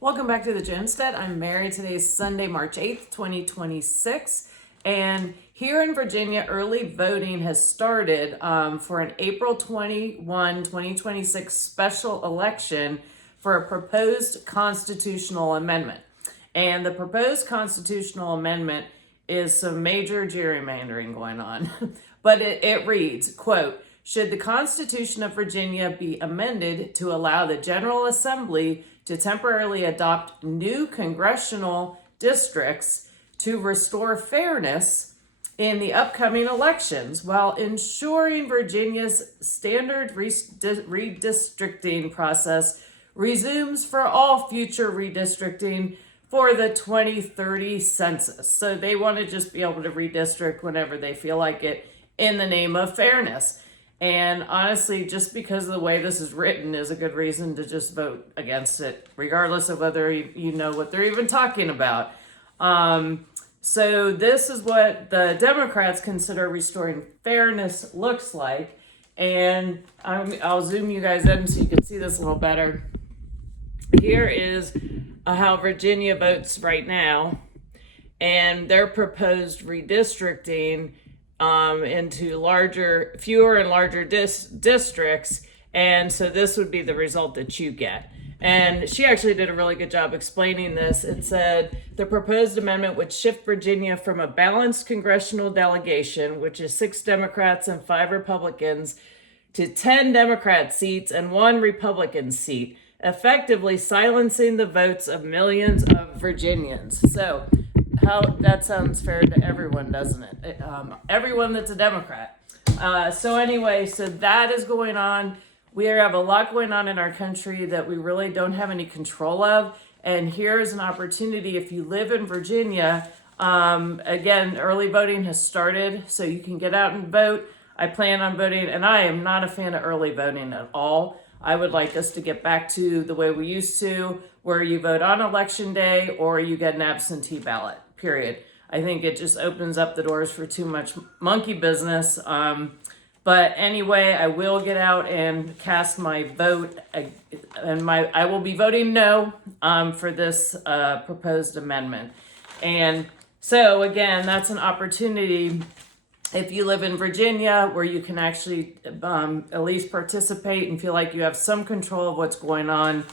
Welcome back to the Jonestead. I'm Mary. Today is Sunday, March 8th, 2026. And here in Virginia, early voting has started for an April 21, 2026 special election for a proposed constitutional amendment. And the proposed constitutional amendment is some major gerrymandering going on. But it reads, quote, should the Constitution of Virginia be amended to allow the General Assembly to temporarily adopt new congressional districts to restore fairness in the upcoming elections while ensuring Virginia's standard redistricting process resumes for all future redistricting for the 2030 census. So they want to just be able to redistrict whenever they feel like it in the name of fairness. And honestly, just because of the way this is written is a good reason to just vote against it, regardless of whether you know what they're even talking about. So this is what the Democrats consider restoring fairness looks like. And I'll zoom you guys in so you can see this a little better. Here is how Virginia votes right now, and their proposed redistricting into fewer and larger districts. And so this would be the result that you get. And she actually did a really good job explaining this. It said the proposed amendment would shift Virginia from a balanced congressional delegation, which is 6 Democrats and 5 Republicans, to 10 Democrat seats and 1 Republican seat, effectively silencing the votes of millions of Virginians. So how that sounds fair to everyone, doesn't it? Everyone that's a Democrat. So that is going on. We have a lot going on in our country that we really don't have any control of. And here's an opportunity if you live in Virginia. Again, early voting has started, so you can get out and vote. I plan on voting, and I am not a fan of early voting at all. I would like us to get back to the way we used to, where you vote on election day or you get an absentee ballot, period. I think it just opens up the doors for too much monkey business. But anyway, I will get out and cast my vote, and I will be voting no for this proposed amendment. And so again, that's an opportunity if you live in Virginia where you can actually at least participate and feel like you have some control of what's going on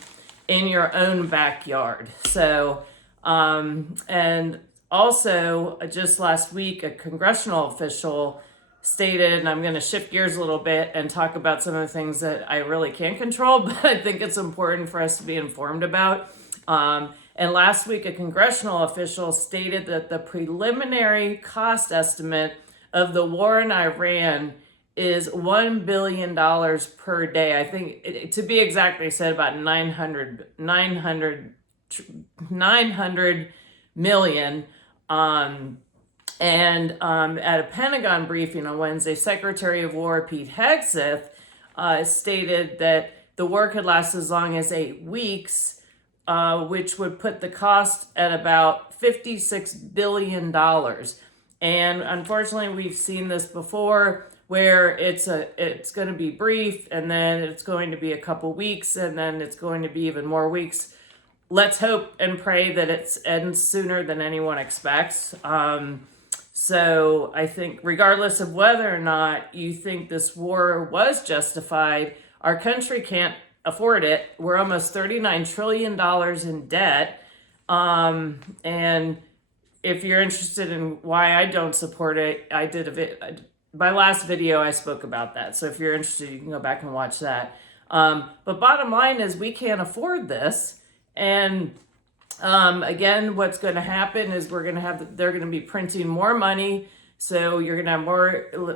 in your own backyard. So, and also just last week, a congressional official stated, and I'm going to shift gears a little bit and talk about some of the things that I really can't control, but I think it's important for us to be informed about. And last week, a congressional official stated that the preliminary cost estimate of the war in Iran is $1 billion per day. I think, to be exact, they said about 900 million. At a Pentagon briefing on Wednesday, Secretary of War Pete Hegseth stated that the war could last as long as 8 weeks, which would put the cost at about $56 billion. And unfortunately, we've seen this before, where it's going to be brief, and then it's going to be a couple weeks, and then it's going to be even more weeks. Let's hope and pray that it ends sooner than anyone expects. So I think regardless of whether or not you think this war was justified, our country can't afford it. We're almost $39 trillion in debt. And if you're interested in why I don't support it, I did my last video, I spoke about that. So if you're interested, you can go back and watch that. But bottom line is we can't afford this. And again, what's going to happen is they're going to be printing more money. So you're going to have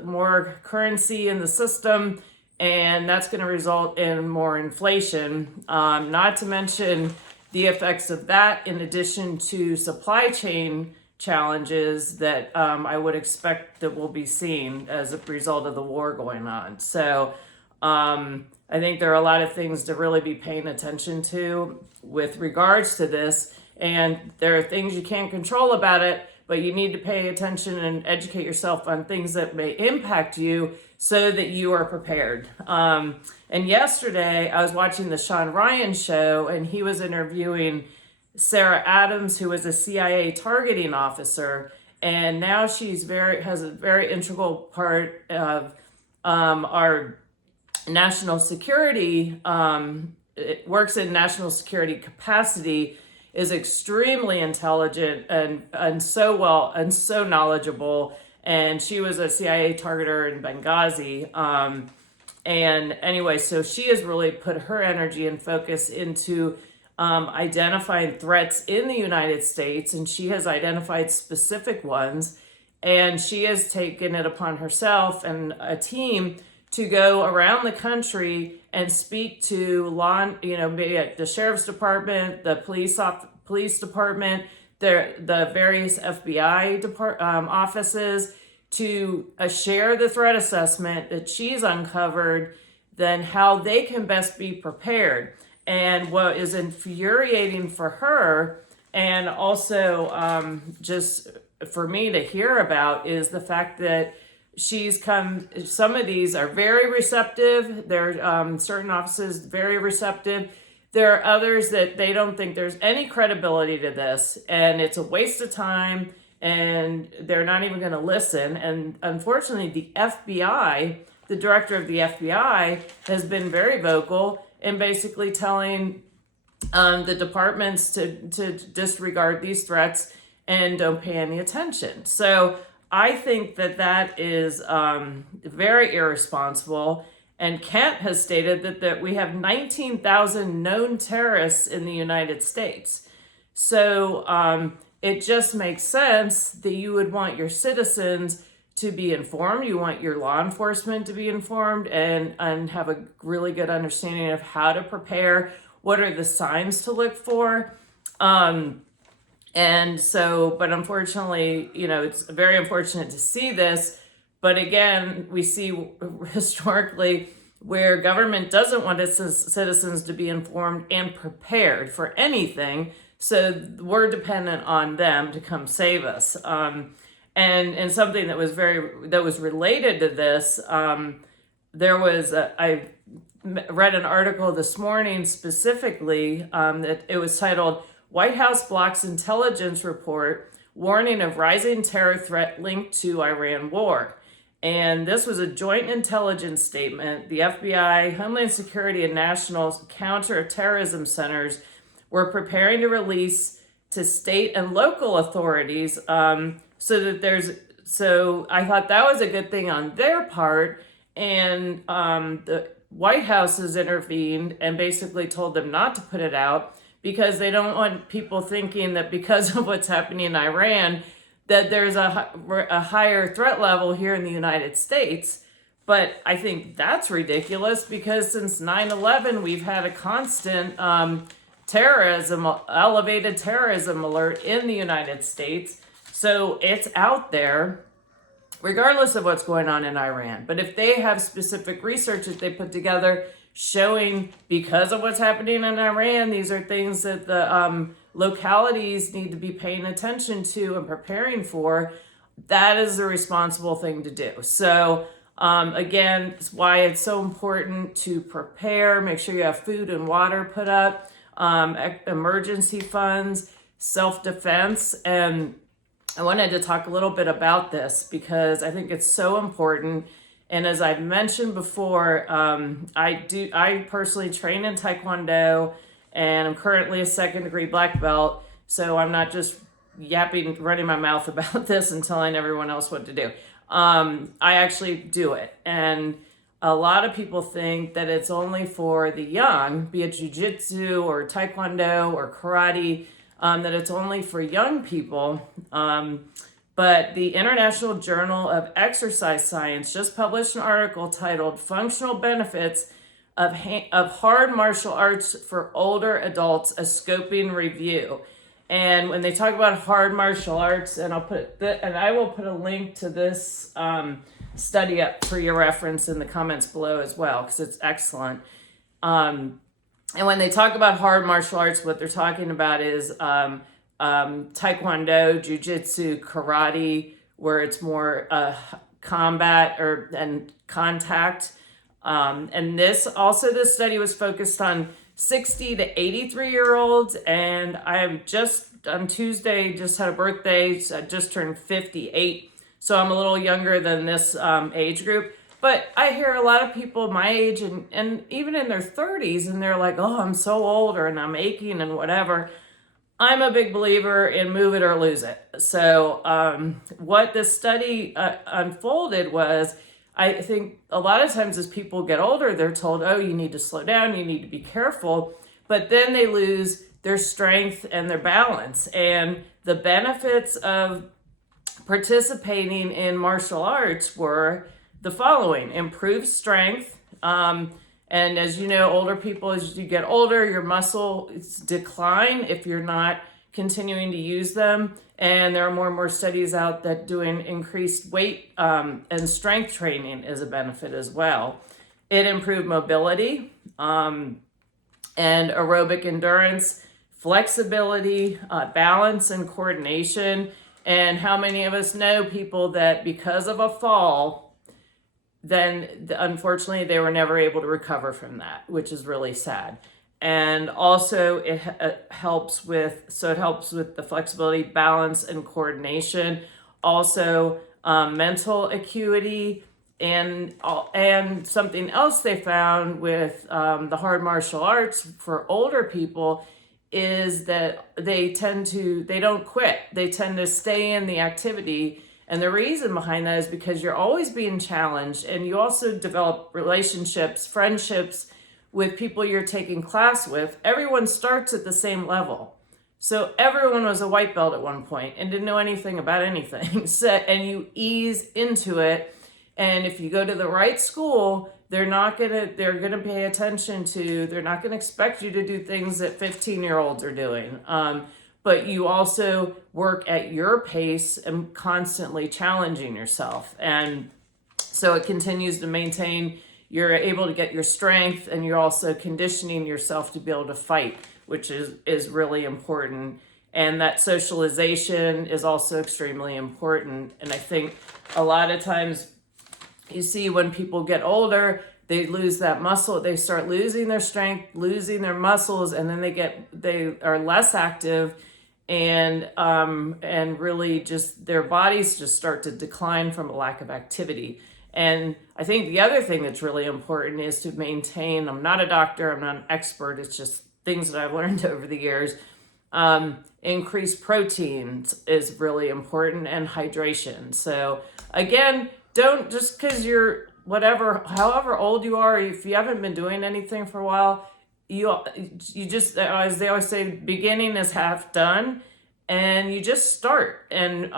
more currency in the system, and that's going to result in more inflation. Not to mention the effects of that, in addition to supply chain challenges that I would expect that we'll be seeing as a result of the war going on. So I think there are a lot of things to really be paying attention to with regards to this. And there are things you can't control about it, but you need to pay attention and educate yourself on things that may impact you so that you are prepared. And yesterday I was watching the Sean Ryan show, and he was interviewing Sarah Adams, who was a CIA targeting officer, and now she's has a very integral part of our national security. It works in national security capacity, is extremely intelligent and so knowledgeable. And she was a CIA targeter in Benghazi. And anyway, so she has really put her energy and focus into identifying threats in the United States, and she has identified specific ones, and she has taken it upon herself and a team to go around the country and speak to maybe at the sheriff's department, the police department, the various FBI offices, to share the threat assessment that she's uncovered, then how they can best be prepared. And what is infuriating for her, and also just for me to hear about, is the fact that some of these are very receptive. There are certain offices very receptive. There are others that they don't think there's any credibility to this, and it's a waste of time, and they're not even going to listen. And unfortunately, the FBI, the director of the FBI, has been very vocal in basically telling the departments to disregard these threats and don't pay any attention. So I think that is very irresponsible. And Kent has stated that we have 19,000 known terrorists in the United States. So it just makes sense that you would want your citizens to be informed. You want your law enforcement to be informed and have a really good understanding of how to prepare. What are the signs to look for? And so, but unfortunately, it's very unfortunate to see this. But again, we see historically where government doesn't want its citizens to be informed and prepared for anything. So we're dependent on them to come save us. And something that was related to this, I read an article this morning specifically that it was titled "White House Blocks Intelligence Report Warning of Rising Terror Threat Linked to Iran War." And this was a joint intelligence statement. The FBI, Homeland Security, and National Counterterrorism Centers were preparing to release to state and local authorities so I thought that was a good thing on their part. And the White House has intervened and basically told them not to put it out because they don't want people thinking that because of what's happening in Iran, that there's a higher threat level here in the United States. But I think that's ridiculous because since 9/11, we've had a constant elevated terrorism alert in the United States. So it's out there, regardless of what's going on in Iran. But if they have specific research that they put together showing because of what's happening in Iran, these are things that the localities need to be paying attention to and preparing for, that is the responsible thing to do. So again, it's why it's so important to prepare, make sure you have food and water put up, emergency funds, self-defense. And I wanted to talk a little bit about this because I think it's so important. And as I've mentioned before, I personally train in Taekwondo, and I'm currently a 2nd degree black belt. So I'm not just running my mouth about this and telling everyone else what to do. I actually do it. And a lot of people think that it's only for the young, be it jiu-jitsu or Taekwondo or karate, that it's only for young people. But the International Journal of Exercise Science just published an article titled "Functional Benefits of Hard Martial Arts for Older Adults, a Scoping Review." And when they talk about hard martial arts, and I will put a link to this study up for your reference in the comments below as well, because it's excellent. And when they talk about hard martial arts, what they're talking about is taekwondo, jujitsu, karate, where it's more combat and contact. And this study was focused on 60 to 83-year-olds. And I just on Tuesday just had a birthday. So I just turned 58. So I'm a little younger than this age group. But I hear a lot of people my age and even in their 30s, and they're like, oh, I'm so old and I'm aching and whatever. I'm a big believer in move it or lose it. So what this study unfolded was, I think a lot of times as people get older, they're told, oh, you need to slow down, you need to be careful. But then they lose their strength and their balance. And the benefits of participating in martial arts were the following: improved strength. And as you know, older people, as you get older, your muscles decline if you're not continuing to use them. And there are more and more studies out that doing increased weight and strength training is a benefit as well. It improved mobility and aerobic endurance, flexibility, balance, and coordination. And how many of us know people that because of a fall, then unfortunately they were never able to recover from that, which is really sad. And also it helps with the flexibility, balance, and coordination. Also mental acuity, and something else they found with the hard martial arts for older people is that they don't quit. They tend to stay in the activity. And the reason behind that is because you're always being challenged, and you also develop relationships, friendships with people you're taking class with. Everyone starts at the same level. So everyone was a white belt at one point and didn't know anything about anything. And you ease into it. And if you go to the right school, they're gonna pay attention to, they're not gonna expect you to do things that 15-year-olds are doing. But you also work at your pace and constantly challenging yourself. And so it continues to maintain, you're able to get your strength, and you're also conditioning yourself to be able to fight, which is really important. And that socialization is also extremely important. And I think a lot of times you see when people get older, they lose that muscle, they start losing their strength, losing their muscles, and then they are less active. And really just their bodies just start to decline from a lack of activity. And I think the other thing that's really important is to maintain, I'm not a doctor, I'm not an expert, it's just things that I've learned over the years. Increased proteins is really important, and hydration. So again, don't just because you're however old you are, if you haven't been doing anything for a while, you just, as they always say, beginning is half done, and you just start. And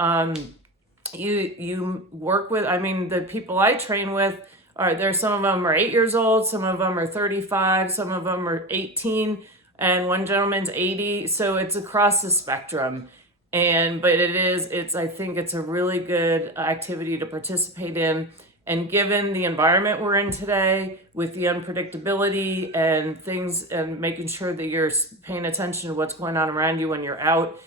you work with, the people I train with some of them are 8 years old, some of them are 35, some of them are 18, and one gentleman's 80. So it's across the spectrum. But I think it's a really good activity to participate in. And given the environment we're in today, with the unpredictability and things, and making sure that you're paying attention to what's going on around you when you're out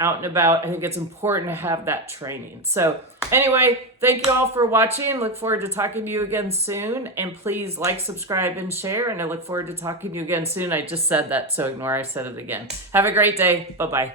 and about, I think it's important to have that training. So anyway, thank you all for watching. Look forward to talking to you again soon. And please like, subscribe, and share. And I look forward to talking to you again soon. I just said that, so ignore I said it again. Have a great day. Bye-bye.